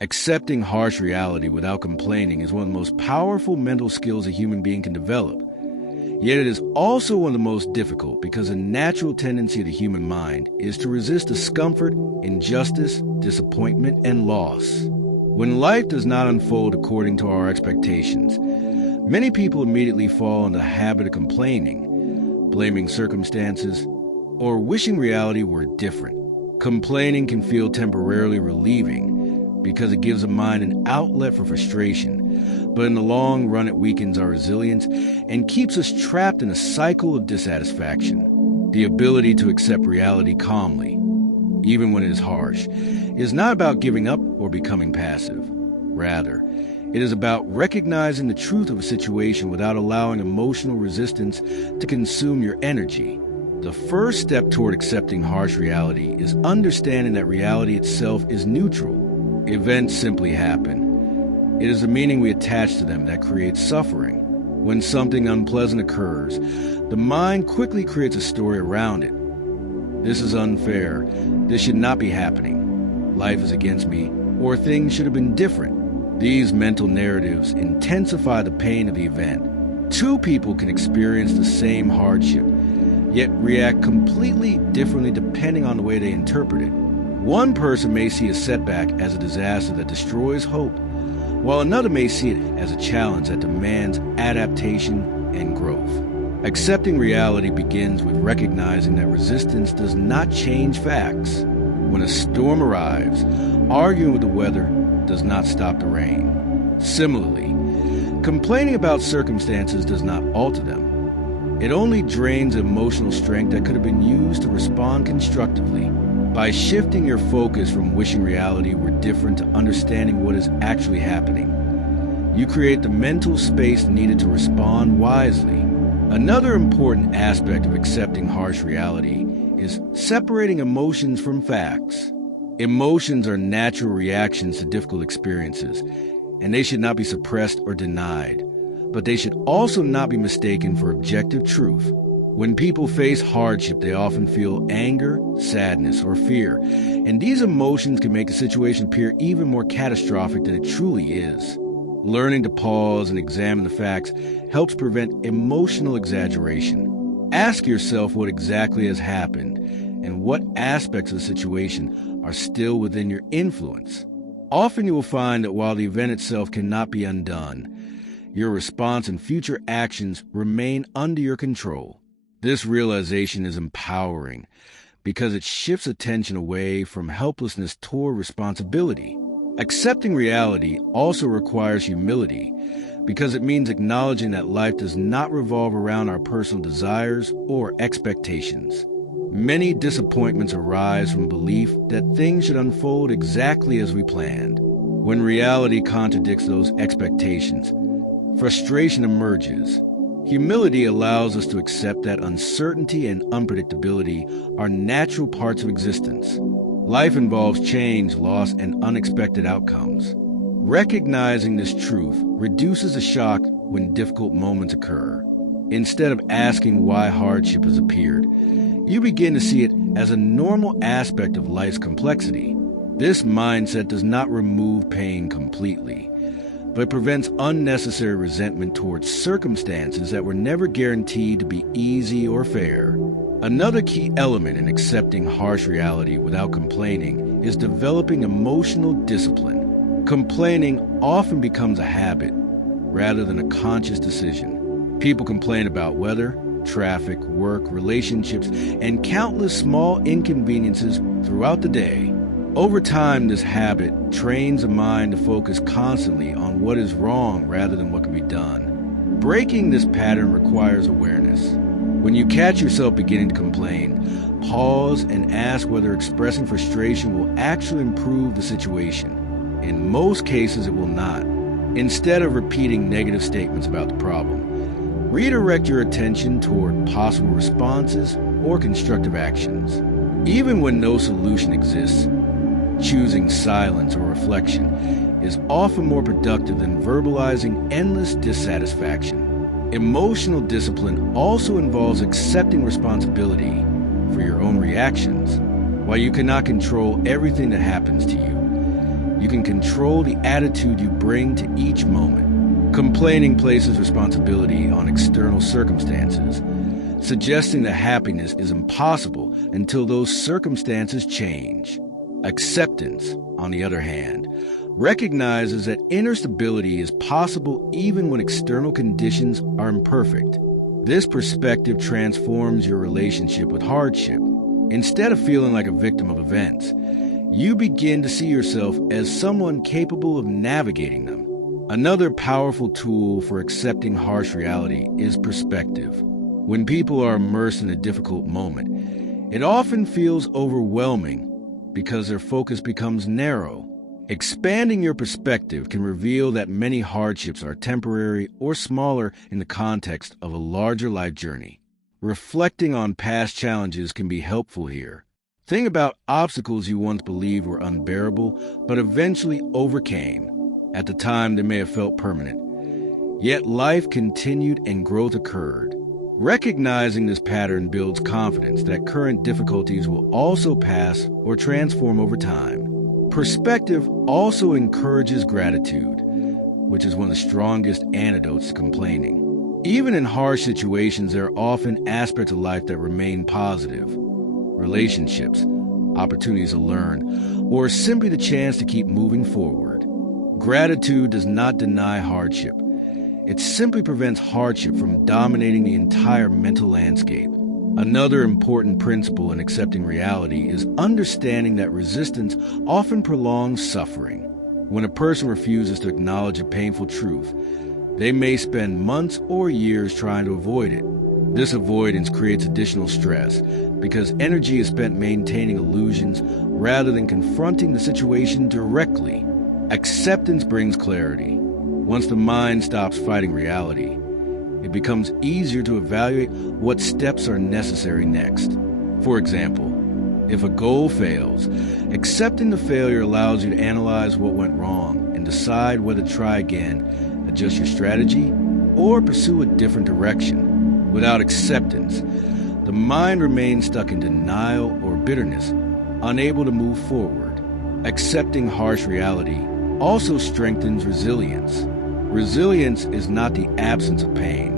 Accepting harsh reality without complaining is one of the most powerful mental skills a human being can develop. Yet it is also one of the most difficult because a natural tendency of the human mind is to resist discomfort, injustice, disappointment, and loss. When life does not unfold according to our expectations, many people immediately fall into the habit of complaining, blaming circumstances, or wishing reality were different. Complaining can feel temporarily relieving because it gives the mind an outlet for frustration, but in the long run it weakens our resilience and keeps us trapped in a cycle of dissatisfaction. The ability to accept reality calmly, even when it is harsh, is not about giving up or becoming passive. Rather, it is about recognizing the truth of a situation without allowing emotional resistance to consume your energy. The first step toward accepting harsh reality is understanding that reality itself is neutral. Events simply happen. It is the meaning we attach to them that creates suffering. When something unpleasant occurs, the mind quickly creates a story around it. This is unfair. This should not be happening. Life is against me, or things should have been different. These mental narratives intensify the pain of the event. Two people can experience the same hardship, yet react completely differently depending on the way they interpret it. One person may see a setback as a disaster that destroys hope, while another may see it as a challenge that demands adaptation and growth. Accepting reality begins with recognizing that resistance does not change facts. When a storm arrives, arguing with the weather does not stop the rain. Similarly, complaining about circumstances does not alter them. It only drains emotional strength that could have been used to respond constructively. By shifting your focus from wishing reality were different to understanding what is actually happening, you create the mental space needed to respond wisely. Another important aspect of accepting harsh reality is separating emotions from facts. Emotions are natural reactions to difficult experiences, and they should not be suppressed or denied, but they should also not be mistaken for objective truth. When people face hardship, they often feel anger, sadness, or fear, and these emotions can make the situation appear even more catastrophic than it truly is. Learning to pause and examine the facts helps prevent emotional exaggeration. Ask yourself what exactly has happened and what aspects of the situation are still within your influence. Often you will find that while the event itself cannot be undone, your response and future actions remain under your control. This realization is empowering because it shifts attention away from helplessness toward responsibility. Accepting reality also requires humility because it means acknowledging that life does not revolve around our personal desires or expectations. Many disappointments arise from belief that things should unfold exactly as we planned. When reality contradicts those expectations, frustration emerges. Humility allows us to accept that uncertainty and unpredictability are natural parts of existence. Life involves change, loss, and unexpected outcomes. Recognizing this truth reduces the shock when difficult moments occur. Instead of asking why hardship has appeared, you begin to see it as a normal aspect of life's complexity. This mindset does not remove pain completely, but prevents unnecessary resentment towards circumstances that were never guaranteed to be easy or fair. Another key element in accepting harsh reality without complaining is developing emotional discipline. Complaining often becomes a habit rather than a conscious decision. People complain about weather, traffic, work, relationships, and countless small inconveniences throughout the day. Over time, this habit trains the mind to focus constantly on what is wrong rather than what can be done. Breaking this pattern requires awareness. When you catch yourself beginning to complain, pause and ask whether expressing frustration will actually improve the situation. In most cases, it will not. Instead of repeating negative statements about the problem, redirect your attention toward possible responses or constructive actions. Even when no solution exists, choosing silence or reflection is often more productive than verbalizing endless dissatisfaction. Emotional discipline also involves accepting responsibility for your own reactions. While you cannot control everything that happens to you, You can control the attitude you bring to each moment. Complaining places responsibility on external circumstances, suggesting that happiness is impossible until those circumstances change. Acceptance, on the other hand, recognizes that inner stability is possible even when external conditions are imperfect. This perspective transforms your relationship with hardship. Instead of feeling like a victim of events, you begin to see yourself as someone capable of navigating them. Another powerful tool for accepting harsh reality is perspective. When people are immersed in a difficult moment, it often feels overwhelming because their focus becomes narrow. Expanding your perspective can reveal that many hardships are temporary or smaller in the context of a larger life journey. Reflecting on past challenges can be helpful here. Think about obstacles you once believed were unbearable, but eventually overcame. At the time, they may have felt permanent. Yet life continued and growth occurred. Recognizing this pattern builds confidence that current difficulties will also pass or transform over time. Perspective also encourages gratitude, which is one of the strongest antidotes to complaining. Even in harsh situations, there are often aspects of life that remain positive. Relationships, opportunities to learn, or simply the chance to keep moving forward. Gratitude does not deny hardship. It simply prevents hardship from dominating the entire mental landscape. Another important principle in accepting reality is understanding that resistance often prolongs suffering. When a person refuses to acknowledge a painful truth, they may spend months or years trying to avoid it. This avoidance creates additional stress because energy is spent maintaining illusions rather than confronting the situation directly. Acceptance brings clarity. Once the mind stops fighting reality, it becomes easier to evaluate what steps are necessary next. For example, if a goal fails, accepting the failure allows you to analyze what went wrong and decide whether to try again, adjust your strategy, or pursue a different direction. Without acceptance, the mind remains stuck in denial or bitterness, unable to move forward. Accepting harsh reality also strengthens resilience. Resilience is not the absence of pain.